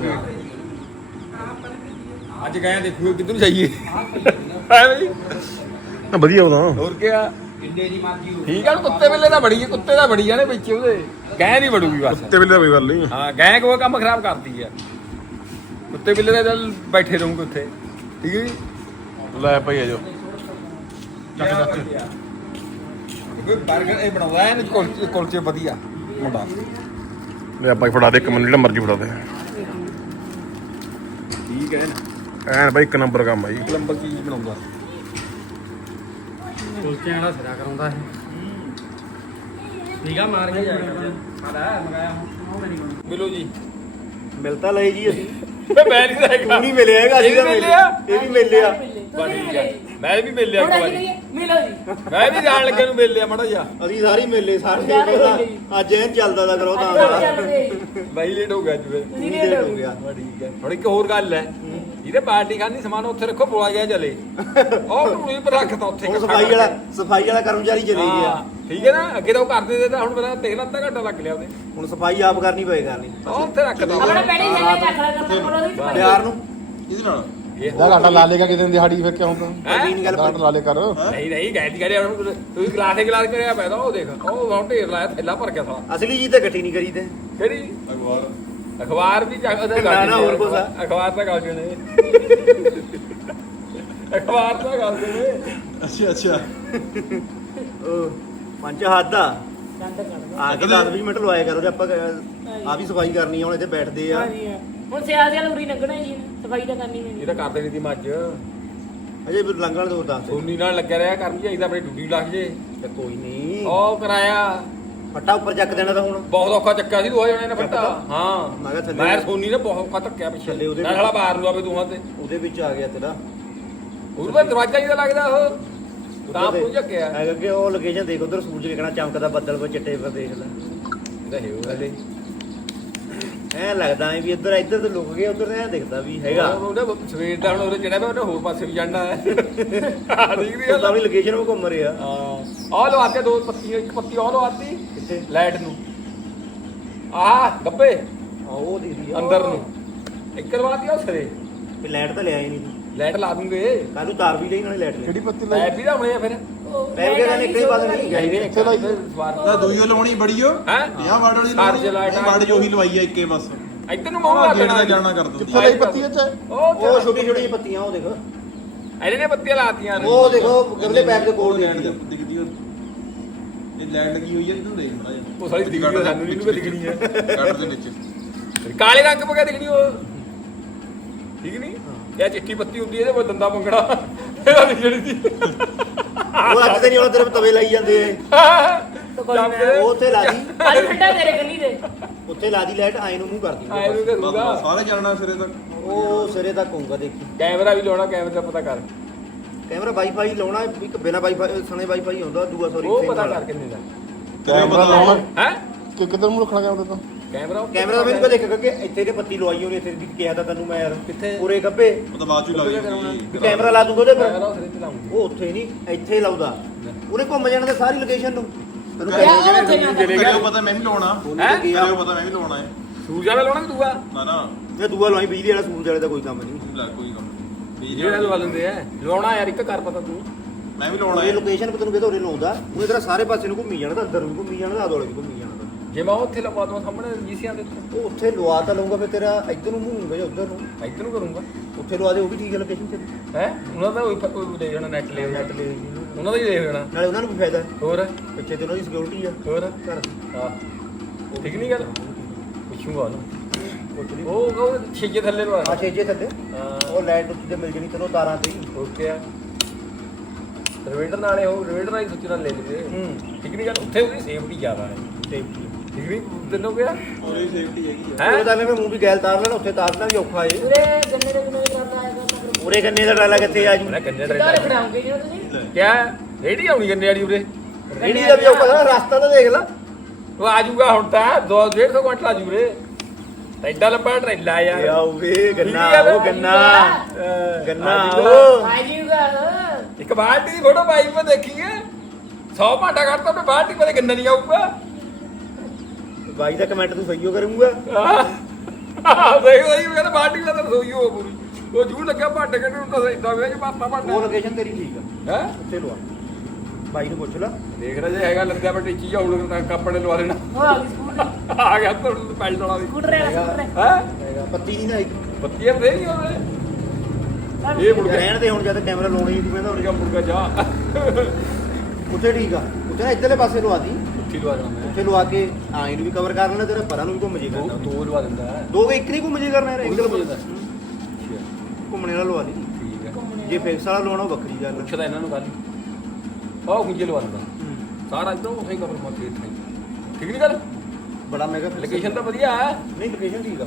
E: ਅੱਜ ਗਏ ਦੇਖੋ ਕਿੱਧਰ ਨੂੰ ਜਾਈਏ ਹੈ ਬਈ
C: ਨਾ ਵਧੀਆ ਉਹਦਾ
E: ਹੋਰ ਕੀ ਆ ਠੀਕ ਆ ਕੁੱਤੇ ਵੇਲੇ ਦਾ ਬੜੀ ਹੈ ਕੁੱਤੇ ਦਾ ਬੜੀ ਆ ਨੇ ਵਿੱਚ ਉਹਦੇ ਗਏ ਨਹੀਂ ਵੜੂਗੀ ਬਸ
C: ਤੇ ਵੇਲੇ ਕੋਈ ਗੱਲ ਨਹੀਂ
E: ਹਾਂ ਗਏ ਕੋ ਕੰਮ ਖਰਾਬ ਕਰਦੀ ਆ ਕੁੱਤੇ ਵੇਲੇ ਦਾ ਚੱਲ ਬੈਠੇ ਰਹੂੰਗੇ ਉੱਥੇ ਠੀਕ ਹੈ ਜੀ
C: ਲੈ ਭਾਈ ਆ ਜੋ
E: ਕੋਈ 버ਗਰ ਇਹ ਬਣਾਉਂਦਾ ਹੈ ਕੁਲਚੇ ਵਧੀਆ ਮੁੰਡਾ
C: ਲੈ ਆਪਾਂ ਫੜਾ ਦੇ ਇੱਕ ਮੈਨੂੰ ਜਿਹੜਾ ਮਰਜ਼ੀ ਫੜਾ ਦੇ
E: ਠੀਕ ਹੈ
C: ਐਨ ਬਾਈ ਇੱਕ ਨੰਬਰ ਕੰਮ ਆ ਜੀ
E: ਲੰਬਾ ਚੀਜ਼ ਬਣਾਉਂਦਾ
B: ਕੁਲਚਿਆਂ ਵਾਲਾ ਸਿਰਾ ਕਰਾਉਂਦਾ ਇਹ ਠੀਕ ਆ ਮਾਰ ਕੇ
E: ਮਿਲੋ ਜੀ
B: ਮਿਲਤਾ ਲਈ ਜੀ ਅਸੀਂ
E: ਮੈਂ ਨਹੀਂ ਰਹੇਗਾ
B: ਤੂੰ ਨਹੀਂ ਮਿਲਿਆ ਹੈਗਾ ਅਸੀਂ
E: ਇਹ ਵੀ ਮਿਲਿਆ
B: ਇਹ ਵੀ ਮਿਲ ਲਿਆ
E: ਮੈਂ ਵੀ ਮਿਲ ਲਿਆ ਇੱਕ ਵਾਰੀ
D: ਮਿਲੋ ਜੀ
E: ਮੈਂ ਵੀ ਜਾਣ ਲੱਗੇ ਨੂੰ ਮਿਲ ਲਿਆ ਮਾੜਾ ਜਿਹਾ
B: ਅਸੀਂ ਸਾਰੇ ਮਿਲੇ ਸਾਰੇ ਅੱਜ ਇਹ ਚੱਲਦਾ ਦਾ ਕਰੋ ਤਾਂ
E: ਬਾਈ ਲੇਟ ਹੋ ਗਿਆ ਅੱਜ ਫਿਰ
D: ਤੁਸੀਂ
B: ਲੇਟ
D: ਲੇਟ
B: ਹੋ ਗਿਆ
E: ਠੀਕ ਹੈ ਹੁਣ ਇੱਕ ਹੋਰ ਗੱਲ ਹੈ ਜਿਹਦੇ ਪਾਰਟੀ ਖਾਣੀ ਸਮਾਨ ਉੱਥੇ ਰੱਖੋ ਬੋਲਾ ਗਿਆ ਚਲੇ ਉਹ ਟੂਣੀ ਪਰ ਰੱਖਤਾ ਉੱਥੇ
B: ਹੁਣ ਸਫਾਈ ਵਾਲਾ ਕਰਮਚਾਰੀ ਚਲੇ ਗਿਆ
E: ਠੀਕ ਹੈ ਨਾ ਅੱਗੇ ਤਾਂ ਉਹ ਕਰਦੇ ਦੇ ਤਾਂ ਹੁਣ ਮੇਰਾ ਤੇਲ ਅੱਧਾ ਘੰਟਾ ਲੱਗ ਲਿਆ ਉਹਦੇ
B: ਹੁਣ ਸਫਾਈ ਆਪ ਕਰਨੀ ਪਏ ਕਰਨੀ
E: ਉਹ ਉੱਥੇ ਰੱਖਦਾ
D: ਆਪਣੇ ਪੈਣੀ ਜੱਲੇ ਰੱਖ ਲੈ ਕਰਨਾ ਕੋਲ ਉਹਦੀ
B: ਪਿਆਰ ਨੂੰ
A: ਇਹਦੇ ਨਾਲ
C: ਯਾਰ ਆਟਾ ਲਾ ਲੇਗਾ ਕਿਤੇ ਦਿਹਾੜੀ ਫਿਰ ਕਿਉਂ ਤਾਂ
B: ਨਹੀਂ ਗੱਲ
C: ਆਟਾ ਲਾ ਲੇ ਕਰ
E: ਨਹੀਂ ਨਹੀਂ ਗੈਸ ਦੀ ਕਰਿਆ ਹੁਣ ਤੂੰ ਗਲਾਸ ਕਰਿਆ ਪੈਦਾ ਉਹ ਦੇਖ ਉਹ ਹੁਣ ਢੇਰ ਲਾਇਆ ਥੈਲਾ ਭਰ ਗਿਆ ਸਾਲਾ
B: ਅਸਲੀ ਚੀਜ਼ ਤਾਂ ਇਕੱਠੀ ਨਹੀਂ ਕਰੀ ਤੇ
E: ਕਿਹੜੀ
A: ਅਖਬਾਰ
E: ਅਖਬਾਰ ਵੀ ਉਹਦੇ
B: ਨਾ, ਨਾ, ਹੋਰ ਕੁਛ ਆ।
E: ਅਖਬਾਰ ਤਾਂ ਗੱਲ ਜਣੇ ਅਖਬਾਰ ਤਾਂ ਗੱਲ ਜਣੇ
A: ਅੱਛਾ
B: ਉਹ ਪੰਜ ਹੱਥ ਦਾ
D: ਦੰਦ ਕੱਢ
B: ਆ ਕੇ 10-20 ਮਿੰਟ ਲਵਾਇਆ ਕਰੋ ਜੇ ਆਪਾਂ ਆ ਵੀ ਸਫਾਈ ਕਰਨੀ ਆ ਹੁਣ ਇੱਥੇ ਬੈਠਦੇ ਆ
D: ਹਾਂਜੀ ਹੁਣ ਸਿਆਲ ਦੇ ਲੂਰੀ ਲੰਘਣਾ ਜੀ ਸਫਾਈ ਤਾਂ ਕਰਨੀ
E: ਇਹ
D: ਨਹੀਂ
E: ਤਾਂ ਕਰ ਦੇਣੀ ਦੀ ਮੱਝ
B: ਅਜੇ ਵੀ ਲੰਘਣ ਦੋ ਦੱਸ
E: ਸੋਨੀ ਨਾਲ ਲੱਗਿਆ ਰਿਹਾ ਕਰਨੀ ਚਾਹੀਦਾ ਆਪਣੀ ਡਿਊਟੀ ਲੱਗ ਜੇ
B: ਤੇ ਕੋਈ ਨਹੀਂ
E: ਉਹ ਕਰਾਇਆ
B: ਫੱਟਾ ਉੱਪਰ ਚੱਕ ਦੇਣਾ ਤਾਂ ਹੁਣ
E: ਬਹੁਤ ਔਖਾ ਚੱਕਿਆ ਸੀ ਦੋਹਾਂ ਜਣੇ ਨੇ ਫੱਟਾ ਹਾਂ
B: ਮੈਂ ਕਿਹਾ ਥੱਲੇ
E: ਮੈਂ ਸੋਨੀ ਨੇ ਬਹੁਤ ਔਖਾ ਧੱਕਿਆ ਪਿੱਛੇ
B: ਥੱਲੇ ਉਹਦੇ
E: ਨਾਲ ਸਾਲਾ ਬਾਹਰ ਨੂੰ ਆਵੇ ਦੋਹਾਂ ਤੇ
B: ਉਹਦੇ ਵਿੱਚ ਆ ਗਿਆ ਤੇਰਾ
E: ਉਹਦੇ ਬਾਅਦ ਦਰਵਾਜ਼ਾ ਹੀ ਤਾਂ ਲੱਗਦਾ ਉਹ ਤਾਂ ਪੁੱਜ ਗਿਆ
B: ਹੈਗਾ ਕਿ ਉਹ ਲੋਕੇਸ਼ਨ ਦੇਖ ਉਧਰ ਸੂਰਜ ਕਿਹੜਾ ਚਮਕਦਾ ਬੱਦਲ ਕੋ ਚਿੱਟੇ ਪਰ ਦੇਖ ਲੈ
E: ਇਹਦਾ ਹੈ ਉਹ ਵਾਲੇ
B: ਐ ਲੱਗਦਾ ਐ ਵੀ ਇੱਧਰ ਤੇ ਲੁਕ ਗਏ ਉਧਰ ਐ ਦਿਖਦਾ ਵੀ ਹੈਗਾ
E: ਉਹਨੇ ਸਵੇਰ ਦਾ ਹੁਣ ਉਹਦੇ ਜਿਹੜਾ ਉਹਨੇ ਹੋਰ ਪਾਸੇ ਵੀ ਜਾਣਾ ਹੈ ਆ ਦੇਖ ਰਹੀ
B: ਤਾਂ ਵੀ ਲੋਕੇਸ਼ਨ ਉਹ ਘੁੰਮ ਰਿਹਾ
E: ਆਹ ਲਵਾਤੇ ਦੋ ਪੱਤੀਆਂ ਇੱਕ ਪੱਤੀ ਆਹ ਲਵਾਤੀ
B: ਕਿੱਥੇ
E: ਲਾਈਟ ਨੂੰ ਆਹ ਗੱਬੇ
B: ਆ ਉਹ ਦੀਦੀ
E: ਅੰਦਰ ਨੂੰ ਇੱਕ ਲਵਾਤੀ ਉਹ ਸਰੇ
B: ਤੇ ਲਾਈਟ ਤਾਂ ਲਿਆਈ ਨਹੀਂ
E: ਲਾਈਟ ਲਾ ਦੂੰਗੇ
B: ਕੱਲ ਨੂੰ ਤਾਰ ਵੀ ਲਈ ਨਾਲੇ ਲਾਈਟ ਲਈ
C: ਪੱਤੀ
E: ਲਾਈਟ ਵੀ ਲਾਉਣੇ ਆ ਫਿਰ
B: ਪੈਰ ਕੇ ਕਹਿੰਦੇ ਇੱਕੇ ਪਾਸੇ ਨਹੀਂ ਗਈ ਨੇ
C: ਇੱਥੇ ਲਾਈ
A: ਤਾਂ ਦੂਈਓ ਲਾਉਣੀ ਬੜੀਓ
E: ਹੈ
A: 50 ਵਾਟ ਵਾਲੀ
E: ਚਾਰਜ ਲਾਈਟ ਆ।
A: ਵਾਟ ਜੋ ਹੀ ਲਵਾਈ ਆ ਇੱਕੇ ਬਸ
E: ਇੱਧਰ ਨੂੰ ਮੂੰਹ ਲਾ
A: ਗੇਟ
E: ਦੇਣਾ
A: ਦਾ ਜਾਣਾ ਕਰ ਦਿੰਦੀ
C: ਕਿੱਥੇ ਲਾਈ ਪੱਤੀ ਇੱਥੇ
B: ਉਹ ਛੋਟੀ ਛੋਟੀ ਪੱਤੀਆਂ ਉਹ ਦੇਖੋ
E: ਇਹਨੇ ਨੇ ਪੱਤੀਆਂ ਲਾਤੀਆਂ ਨੇ
B: ਉਹ ਦੇਖੋ ਗਮਲੇ ਪੈਪ ਦੇ ਕੋਲ
A: ਲੈਂਡ
B: ਦੇ
A: ਤੇ ਦਿਖਦੀ ਉਹ ਇਹ ਲੈਂਡ ਲੱਗੀ ਹੋਈ ਹੈ ਤੂੰ ਦੇਖ ਮੜਾ
E: ਉਹ ਸਾਰੀ ਦਿਖਦੀ ਆ, ਸਾਨੂੰ ਨੀ ਇਹਨੂੰ ਦਿਖਣੀ ਹੈ
A: ਕੱਟ ਦੇ ਵਿੱਚ
E: ਕਾਲੇ ਰੰਗ ਪਾ ਕੇ ਦਿਖਣੀ ਉਹ ਠੀਕ ਨਹੀਂ ਇਹ ਚਿੱਟੀ ਪੱਤੀ ਹੁੰਦੀ ਇਹਦੇ ਕੋਲ ਦੰਦਾ ਪੰਗੜਾ ਇਹਦਾ ਜਿਹੜੀ ਦੀ
B: ਉਹ ਅੱਜ ਤੇ ਨਹੀਂ ਉਹ ਤੇਰੇ ਤਵੇ ਲਾਈ ਜਾਂਦੇ ਉਹ ਉੱਥੇ ਲਾ ਦੀ
D: ਅੱਜ ਠੰਡਾ ਤੇਰੇ ਗਲੀ ਦੇ
B: ਉੱਥੇ ਲਾ ਦੀ ਲਾਈਟ ਆਏ ਨੂੰ ਮੂੰਹ ਕਰਦੀ
E: ਆਏ ਨੂੰ ਕਰੂਗਾ
A: ਸਾਰੇ ਜਾਣਾ ਸਿਰੇ ਤੱਕ
B: ਉਹ ਸਿਰੇ ਤੱਕ ਹੋਊਗਾ ਦੇਖੀ
E: ਕੈਮਰਾ ਵੀ ਲਾਉਣਾ ਕੈਮਰੇ ਦਾ ਪਤਾ ਕਰ
B: ਕੈਮਰਾ ਵਾਈਫਾਈ ਲਾਉਣਾ ਇੱਕ ਬਿਨਾ ਵਾਈਫਾਈ ਸਣੇ ਵਾਈਫਾਈ ਹੁੰਦਾ ਦੂਆ ਸੌਰੀ
E: ਉਹ ਪਤਾ ਕਰ ਕਿੰਨੇ ਦਾ
C: ਕੈਮਰਾ ਲਾਉਣਾ
E: ਹੈ
C: ਕਿ ਕਿੱਧਰ ਮੂੰਹ ਰੱਖਣਾ ਕੈਮਰਾ ਤਾਂ
E: ਕੈਮਰਾ
B: ਕੈਮਰਾ ਤਾਂ ਮੈਨੂੰ ਦੇਖ ਕਿ ਇੱਥੇ ਤੇ ਪੱਤੀ ਲਵਾਈ ਹੋਣੀ ਇੱਥੇ ਵੀ ਕਿਹਾ ਤਾਂ ਤੈਨੂੰ ਮੈਂ ਯਾਰ
E: ਕਿੱਥੇ?
B: ਪੂਰੇ ਗੱਬੇ
A: ਉਹ ਤਾਂ ਬਾਅਦ ਚ ਲੱਗ ਜਾਊਗੀ
B: ਕੈਮਰਾ ਲਾ ਦੂੰਗਾ ਉਹਦੇ
E: ਕੈਮਰਾ
B: ਪਰ
E: ਉਸਰੇ ਤੇ ਲਾਉਂਗੇ
B: ਉਹ ਉੱਥੇ ਨਹੀਂ ਇੱਥੇ ਲਾਉਂਦਾ ਉਹਨੇ ਘੁੰਮ ਜਾਣਾ ਤੇ ਸਾਰੀ ਲੋਕੇਸ਼ਨ ਨੂੰ ਤੈਨੂੰ
D: ਯਾਰ ਉੱਥੇ ਨਾ
A: ਕਰਿਓ ਪਤਾ ਮੈਂ ਵੀ ਲਾਉਣਾ
E: ਹੈ
A: ਕਰਿਓ ਪਤਾ ਮੈਂ ਵੀ ਲਾਉਣਾ ਹੈ
E: ਸੂਰਜ ਵਾਲਾ ਲਾਉਣਾ ਕਿ ਦੂਆ
A: ਨਾ ਨਾ
B: ਇਹ ਦੂਆ ਲਾਈ ਬਿਜਲੀ ਵਾਲਾ ਸੂਰਜ ਵਾਲੇ ਦਾ ਕੋਈ ਕੰਮ ਨਹੀਂ
A: ਲੈ ਕੋਈ ਕੰਮ ਨਹੀਂ
E: ਜਿਹੜਾ ਲਵਾ ਲੈਂਦੇ ਆ ਲਾਉਣਾ ਯਾਰ ਇੱਕ ਕਰ ਪਤਾ ਤੂੰ
A: ਮੈਂ ਵੀ ਲਾਉਣਾ
B: ਇਹ
A: ਹੈ
B: ਲੋਕੇਸ਼ਨ ਤੈਨੂੰ ਕਿਤੇ ਹੋਰੇ ਲਾਉਂਦਾ ਉਹ ਤੇਰਾ ਸਾਰੇ ਪਾਸੇ ਨੂੰ ਘੁੰਮੀ ਜਾਣਾ ਤਾਂ ਅੰਦਰ ਨੂੰ ਘੁੰਮੀ ਜਾਣਾ ਤਾਂ ਆਦੋਲੇ ਵੀ ਘੁੰਮੀ ਜਾਣਾ
E: ਜੇ ਮੈਂ ਉੱਥੇ ਲਵਾ ਦਵਾਂ ਸਾਹਮਣੇ ਜੀਸੀਆਂ ਦੇ ਉੱਤੇ
B: ਉਹ ਉੱਥੇ ਲਵਾ ਤਾਂ ਲਊਗਾ ਫਿਰ ਤੇਰਾ ਇੱਧਰ ਨੂੰ ਮੂੰਹ ਜਾਂ ਉੱਧਰ ਨੂੰ
E: ਇੱਧਰ ਨੂੰ ਕਰੂੰਗਾ
B: ਉੱਥੇ ਲਵਾ ਦੇ ਉਹ ਵੀ ਠੀਕ ਹੈ ਲੋਕੇਸ਼ਨ ਤੇ
E: ਹੈ ਉਹਨਾਂ ਦਾ ਉਹ ਦੇ ਜਾਣਾ ਨੈਟ ਲੈ
B: ਨੈਟ ਲੈ
E: ਉਹਨਾਂ ਦਾ ਹੀ ਦੇ ਜਾਣਾ
B: ਨਾਲੇ ਉਹਨਾਂ ਨੂੰ ਵੀ ਫਾਇਦਾ ਹੈ।
E: ਹੋਰ
B: ਪਿੱਛੇ ਤੇ ਉਹਨਾਂ ਦੀ ਸਿਕਿਉਰਿਟੀ ਆ
E: ਹੋਰ
B: ਘਰ
E: ਹਾਂ ਠੀਕ ਨਹੀਂ ਗੱਲ ਪੁੱਛੂਗਾ ਉਹਨੂੰ
B: ਕੁਛ ਨਹੀਂ
E: ਉਹ ਛੇਜੇ ਥੱਲੇ ਲਵਾ
B: ਆ ਛੇਜੇ ਥੱਲੇ
E: ਹਾਂ
B: ਉਹ ਲਾਈਟ ਉੱਤੇ ਮਿਲ ਜਣੀ ਤੈਨੂੰ ਤਾਰਾਂ ਤੇ ਹੀ
E: ਓਕੇ ਆ ਰਵਿੰਦਰ ਨਾਲੇ ਉਹ ਰਵਿੰਦਰ ਨਾਲ ਹੀ ਸੋਚਣਾ ਲੈ ਲਵੇ ਠੀਕ ਨਹੀਂ ਗੱਲ ਉੱਥੇ ਉਹਦੀ ਸੇਫਟੀ ਜ਼ਿਆਦਾ ਹੈ
B: ਸੇਫਟੀ
E: ਠੀਕ ਨਹੀਂ ਤੈਨੂੰ ਕਿਹਾ
A: ਉਹਦੀ ਸੇਫਟੀ ਹੈਗੀ ਆ
E: ਹੈ
B: ਉਹ ਤਾਂ ਮੈਂ ਮੂੰਹ ਵੀ ਗੈਲ ਤਾਰ ਲੈਣਾ ਉੱਥੇ ਤਾਰਨਾ ਵੀ ਔਖਾ ਏ
D: ਉਰੇ ਗੰਨੇ ਦੇ ਕਿੰਨੇ ਕਰਦਾ ਆਏਗਾ ਤਾਂ
B: ਉਰੇ ਕੰਨੇ ਦਾ ਡਾਲਾ ਕਿੱਥੇ ਆ ਜੂ
E: ਉਹਨੇ ਕੰਨੇ
D: ਕਿੱਦਾਂ
E: ਡਰਾਈਵਰ
D: ਰਖੜਾਉਂਗੇ ਜੀ ਤੁਸੀਂ
E: ਕਿਆ ਰੇੜੀ ਆਉਣੀ ਕੰਨੇ ਵਾਲੀ ਉਰੇ
B: ਰੇੜੀ ਦਾ ਵੀ ਔਖਾ ਨਾ ਰਸਤਾ ਤਾਂ ਦੇਖ ਲੈ
E: ਉਹ ਆ ਜਾਊਗਾ ਹੁਣ ਤਾਂ 250 ਕੁਇੰਟਲ ਆ ਜੂ ਰੇ ਐਡਾ ਲੰਬਾ ਟਰੇਲਾ ਯਾਰ
B: ਆਉਵੇ ਗੰਨਾ ਉਹ ਗੰਨਾ ਗੰਨਾ
E: ਉਹ
D: ਆ ਜੂਗਾ
E: ਇੱਕ ਬਾਲਟੀ ਦੀ ਫੋਟੋ ਪਾਈ ਮੈਂ ਦੇਖੀ ਹੈ 100 ਭਾਂਡਾ ਕੱਢਤਾ ਮੈਂ ਬਾਲਟੀ ਕੋਲੇ ਗੰਨਾ ਨਹੀਂ ਆਊਗਾ
B: ਬਾਈ ਦਾ ਕਮੈਂਟ ਤੂੰ ਸਹੀਓ ਕਰੂੰਗਾ
E: ਆਹ ਦੇਖ ਲਈ ਮੈਂ ਤਾਂ ਬਾਲਟੀ ਦਾ ਤਾਂ ਰਸੋਈ ਹੋ ਪੂਰੀ ਉਹ ਜੂੜ ਲੱਗਿਆ ਭਾਂਡੇ ਕੱਢਣ ਨੂੰ ਤਾਂ ਇਦਾਂ ਵੇ ਕਿ ਪਾਪਾ
B: ਉਹ
E: ਭਾਂਡਾ
B: ਲੋਕੇਸ਼ਨ ਤੇਰੀ ਠੀਕ ਆ
E: ਹੈ
B: ਉੱਥੇ ਲਵਾ ਬਾਈ ਨੂੰ ਪੁੱਛ ਲੈ
E: ਦੇਖ ਰਿਹਾ ਜੇ ਹੈਗਾ ਲੱਗਿਆ ਬਟ ਚੀਜ਼ ਆਉਣ ਤਾਂ ਕੱਪੜੇ ਲਵਾ ਲੈਣਾ
D: ਉਹ ਆ ਗਈ ਸਕੂਟਰ
E: ਆ ਗਿਆ ਤੁਹਾਨੂੰ ਪੈਲਟ ਵਾਲਾ ਵੀ
D: ਸਕੂਟਰ ਹੈ ਸਕੂਟਰ
E: ਹੈ
B: ਹੈਗਾ ਪੱਤੀ ਨਹੀਂ ਨਾ ਇੱਕ
E: ਬੱਤੀਆਂ ਬਥੇਰੀ ਉਹਦੇ ਇਹ ਮੁੜ ਕੇ
B: ਰਹਿਣ ਦੇ ਹੁਣ ਜਦ ਕੈਮਰਾ ਲਾਉਣੀ ਨਹੀਂ ਪੈਂਦਾ
E: ਮੁਰਗਾ ਮੁਰਗਾ ਜਾ
B: ਉੱਥੇ ਠੀਕ ਆ ਉੱਥੇ ਨਾ ਇੱਧਰਲੇ ਪਾਸੇ ਲਵਾ ਦੀ
E: ਉੱਥੇ ਲਵਾ ਦੇਣਾ ਮੈਂ
B: ਉੱਥੇ ਲਵਾ ਕੇ ਆਏ ਨੂੰ ਵੀ ਕਵਰ ਕਰ ਲੈਣਾ ਤੇਰਾ ਪਰਾਂ ਨੂੰ ਵੀ ਘੁੰਮ ਜੇ ਕਰਨਾ
E: ਦੋ ਲਵਾ ਦਿੰਦਾ ਹੈ
B: ਦੋ ਵੀ ਇੱਕ ਨਹੀਂ ਘੁੰਮ ਜੇ ਕਰਨਾ ਯਾਰ
E: ਉਹ
B: ਐਂਗਲ
E: ਵੀ ਘੁੰਮ ਜਾਂਦਾ।
B: ਘੁੰਮਣੇ ਵਾਲਾ ਲਵਾ ਲਈ
E: ਠੀਕ ਹੈ
B: ਜੇ ਫਿਕਸ ਵਾਲਾ ਲਵਾਉਣਾ ਉਹ ਵੱਖਰੀ ਗੱਲ
E: ਪੁੱਛਦਾ ਇਹਨਾਂ ਨੂੰ ਗੱਲ ਆਹ ਖੁੰਝੇ ਲਵਾ ਦਿੰਦਾ ਸਾਰਾ ਇਦਾਂ ਉਸੇ ਕਵਰ ਮਾ ਕੇ ਇੱਥੇ ਠੀਕ ਨਹੀਂ ਗੱਲ
B: ਬੜਾ ਮਹਿੰਗਾ
E: ਲੋਕੇਸ਼ਨ ਤਾਂ ਵਧੀਆ ਹੈ
B: ਨਹੀਂ ਲੋਕੇਸ਼ਨ ਠੀਕ ਆ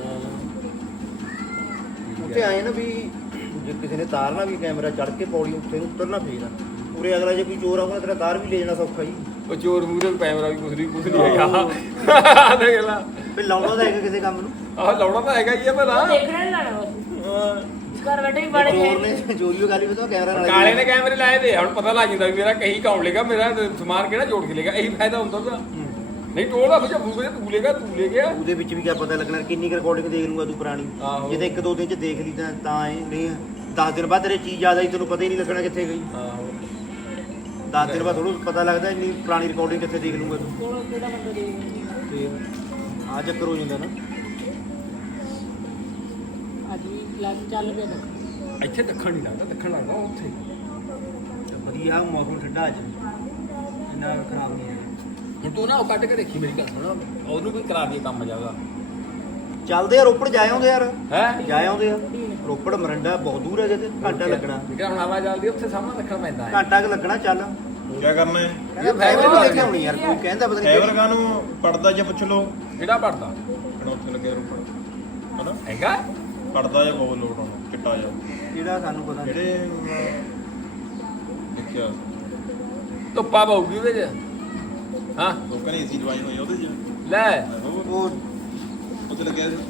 B: ਉੱਥੇ ਆਏ ਨਾ ਵੀ ਜੇ ਕਿਸੇ ਨੇ ਤਾਰਨਾ ਵੀ ਕੈਮਰਾ ਚੜ ਕੇ ਪੌੜੀ ਉੱਤੇ ਨੂੰ ਉਤਰਨਾ ਫੇਰ ਆ ਪੂਰੇ ਅਗਲਾ ਜੇ ਕੋਈ ਚੋਰ ਆਊਗਾ ਤੇਰਾ ਤਾਰ ਵੀ ਲੈ ਜਾਣਾ ਸੌਖਾ ਹੀ
E: ਉਹ ਚੋਰ ਮੂਰੇ ਕੈਮਰਾ ਵੀ ਕੁਛ ਨਹੀਂ ਹੈਗਾ ਦੇਖ ਲੈ
B: ਵੀ ਲਾਉਣਾ ਤਾਂ ਹੈਗਾ ਕਿਸੇ ਕੰਮ ਨੂੰ
E: ਆਹ ਲਾਉਣਾ ਤਾਂ ਹੈਗਾ ਹੀ ਆ ਭਲਾ
D: ਦੇਖਣਾ ਨਹੀਂ ਲਾਣਾ ਬਸ ਘਰ ਬੈਠੇ ਵੀ ਬੜੇ
B: ਚੋਰ ਨੇ ਚੋਰੀਓ ਗੱਲ ਵੀ ਤਾਂ ਕੈਮਰਾ ਨਾਲ
E: ਕਾਲੇ ਨੇ ਕੈਮਰੇ ਲਾਏ ਤੇ ਹੁਣ ਪਤਾ ਲੱਗ ਜਾਂਦਾ ਵੀ ਮੇਰਾ ਕਹੀਂ ਕੌਣ ਲੇਗਾ ਮੇਰਾ ਸਮਾਨ ਕਿਹੜਾ ਜੋੜ ਕੇ ਲੇਗਾ ਇਹੀ ਫਾਇਦਾ ਹੁੰਦਾ ਉਹਦਾ ਨਹੀਂ ਟੋਲਦਾ ਫਿਰ ਫੂਕੇ ਤੂੰ ਲੇਗਾ ਤੂੰ ਲੈ ਗਿਆ
B: ਉਹਦੇ ਵਿੱਚ ਵੀ ਕਿਆ ਪਤਾ ਲੱਗਣਾ ਕਿੰਨੀ ਰਿਕਾਰਡਿੰਗ ਦੇਖ ਲੂੰਗਾ ਤੂੰ ਪੁਰਾਣੀ
E: ਆਹੋ।
B: ਜੇ ਤਾਂ ਇੱਕ ਦੋ ਦਿਨ ਚ ਦੇਖ ਲਈ ਤਾਂ ਇਹ ਨਹੀਂ 10 ਦਿਨ ਬਾਅਦ ਤੇਰੇ ਚੀਜ਼ ਜ਼ਿਆਦਾ ਹੀ ਤੈਨੂੰ ਪਤਾ ਹੀ ਨਹੀਂ ਲੱਗਣਾ ਕਿੱਥੇ ਗਈ
E: ਆਹੋ
B: 10 ਦਿਨ ਬਾਅਦ ਥੋੜ੍ਹਾ ਪਤਾ ਲੱਗਦਾ ਇੰਨੀ ਪੁਰਾਣੀ ਰਿਕਾਰਡਿੰਗ ਕਿੱਥੇ ਦੇਖ ਲੂੰਗਾ ਤੂੰ
D: ਕੋਲ ਕਿਹੜਾ ਬੰਦਾ ਦੇ
B: ਤੇ ਆ ਚੱਕਰ ਹੋ ਜਾਂਦਾ ਨਾ
D: ਅੱਜ ਵੀ ਲੱਗ ਚੱਲ ਪਿਆ ਦੇਖ
E: ਇੱਥੇ ਦੱਖਣ ਨਹੀਂ ਲੱਗਦਾ ਦੱਖਣ ਲੱਗਦਾ ਉੱਥੇ
B: ਤੇ ਵਧੀਆ ਮੌਸਮ ਠੰਡਾ ਅੱਜ ਇੰਨਾ ਖਰਾਬ ਨਹੀਂ ਹੈ
E: ਹੁਣ ਤੂੰ ਨਾ ਉਹ ਕੱਢ ਕੇ ਦੇਖੀ ਮੇਰੀ ਗੱਲ ਸੁਣ ਉਹਨੂੰ ਵੀ ਕਰਾ ਦਈਏ ਕੰਮ ਜਾਗਾ
B: ਚੱਲਦੇ ਆ ਰੋਪੜ ਜਾ ਆਉਂਦੇ ਯਾਰ
E: ਹੈ
B: ਜਾ ਆਉਂਦੇ ਆ ਰੋਪੜ ਮਰੰਡਾ ਬਹੁਤ ਦੂਰ ਹੈ ਜਿੱਥੇ ਘੰਟਾ ਲੱਗਣਾ
E: ਜਿਹੜਾ ਹੁਣ ਹਵਾ ਚੱਲਦੀ ਉੱਥੇ ਸਾਹਮਣੇ ਰੱਖਣਾ ਪੈਂਦਾ ਹੈ
B: ਘੰਟਾ ਕੁ ਲੱਗਣਾ ਚੱਲ
A: ਕੀ ਕਰਨਾ ਹੈ
B: ਇਹ ਫਾਈਬਰ ਵੀ ਦੇਖਿਆ ਹੋਣੀ ਯਾਰ ਕੋਈ ਕਹਿੰਦਾ ਪਤਾ ਨਹੀਂ
A: ਫੇਵਰ ਨੂੰ ਪੜਦਾ ਜਾਂ ਪੁੱਛ ਲਓ
E: ਕਿਹੜਾ ਪੜਦਾ
A: ਹੁਣ ਉੱਥੇ ਲੱਗੇ ਰੋਪੜ ਹਨਾ
E: ਹੈਗਾ
A: ਪੜਦਾ ਜਾਂ ਬਹੁਤ ਲੋੜ ਆਉਣਾ ਚਿੱਟਾ ਜਾਂ
B: ਜਿਹੜਾ ਸਾਨੂੰ ਪਤਾ ਨਹੀਂ
A: ਜਿਹੜੇ ਦੇਖਿਆ
E: ਧੁੱਪਾ ਪਾਉਗੀ ਉਹਦੇ ਚ ਹਾਂ
A: ਲੋਕਾਂ ਨੇ ਏਸੀ ਲਵਾਈ ਹੋਈ ਆ ਉਹਦੇ 'ਚ
E: ਲੈ
B: ਉਹ
A: ਉੱਥੇ ਲੱਗਿਆ ਸੀ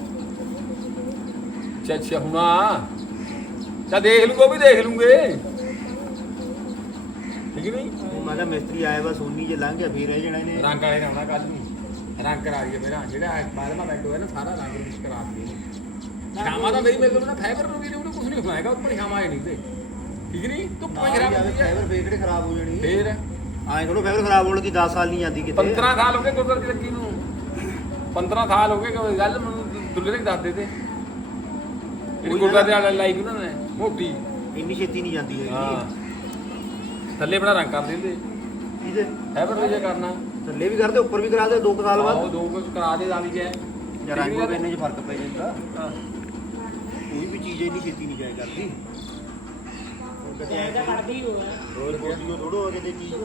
E: ਅੱਛਾ ਹੁਣ ਆ ਚਾ ਦੇਖ ਲੂਗਾ ਉਹ ਵੀ ਦੇਖ ਲੂਗੇ ਠੀਕ ਨਹੀਂ
B: ਮੈਂ ਕਿਹਾ ਮਿਸਤਰੀ ਆਇਆ ਵਾ ਸੋਨੀ ਜੇ ਲੰਘ ਗਿਆ ਫੇਰ ਰਹਿ ਜਾਣਾ ਇਹਨੇ
E: ਰੰਗ ਵਾਲੇ ਨੇ ਆਉਣਾ ਕੱਲ ਨੂੰ ਰੰਗ ਕਰਾ ਦਈਏ ਮੇਰਾ ਜਿਹੜਾ ਬਾਅਦ ਮਾ ਬੈਠੋ ਹੈ ਨਾ ਸਾਰਾ ਰੰਗ ਰੂਪ ਕਰਾ ਦਈਏ ਸ਼ਾਮਾਂ ਦਾ ਮੇਰੀ ਮੇਰੇ ਕੋਲ ਫਾਈਬਰ ਨੂੰ ਵੀ ਉਹਨੂੰ ਕੁਝ ਨਹੀਂ ਖਵਾਏਗਾ ਉੱਪਰ ਸ਼ਾਮਾਂ ਆਈ ਨਹੀਂ ਤੇ ਠੀਕ ਨਹੀਂ ਤੂੰ ਪੁੱਛ ਰਿਹਾ
B: ਫਾਈਬਰ ਫੇਰ ਕਿਹੜੇ ਖਰਾਬ ਹੋ ਜਾਣੀ
E: ਫੇਰ
B: ਐਂ ਥੋੜਾ ਫਾਈਬਰ ਖਰਾਬ ਹੋਣ ਲੱਗੀ 10 ਸਾਲ ਨਹੀਂ ਜਾਂਦੀ ਕਿਤੇ
E: 15 ਸਾਲ ਹੋ ਗਏ ਗੁਰਦਰ ਦੀ ਲੱਗੀ ਨੂੰ 15 ਸਾਲ ਹੋ ਗਏ ਕੋਈ ਗੱਲ ਮੈਨੂੰ ਦੁੱਲੇ ਨਹੀਂ ਦੱਸਦੇ ਤੇ ਜਿਹੜੀ ਗੁਰਦਰ ਦੇ ਨਾਲ ਲਾਈ ਉਹਨਾਂ ਨੇ ਮੋਟੀ
B: ਇੰਨੀ ਛੇਤੀ ਨਹੀਂ ਜਾਂਦੀ
E: ਹਾਂ
B: ਹੈਗੀ
E: ਥੱਲੇ ਬਣਾ ਰੰਗ ਕਰ ਦਿੰਦੇ
B: ਇਹਦੇ
E: ਫਾਈਬਰ ਜੇ ਕਰਨਾ
B: ਥੱਲੇ ਵੀ ਕਰਦੇ ਉੱਪਰ ਵੀ ਕਰਾ ਦੇ 2 ਸਾਲ ਬਾਅਦ
E: ਉਹ ਦੋ ਕੁ ਕਰਾ ਦੇ ਦਾਲੀ ਚ
B: ਜਾਂ ਰੰਗ ਦੇ ਇੰਨੇ 'ਚ ਫਰਕ ਪੈ ਜਾਂਦਾ ਕੋਈ ਵੀ ਚੀਜ਼ ਇੰਨੀ ਛੇਤੀ ਨਹੀਂ ਜਾਇਆ ਕਰਦੀ
D: ਜਾਇਦਾ ਕੱਢਦੀ ਹੋਇਆ
B: ਹੋਰ ਕੋਈ ਥੋੜੋ ਹੋ ਕੇ ਤੇ ਚੀਜ਼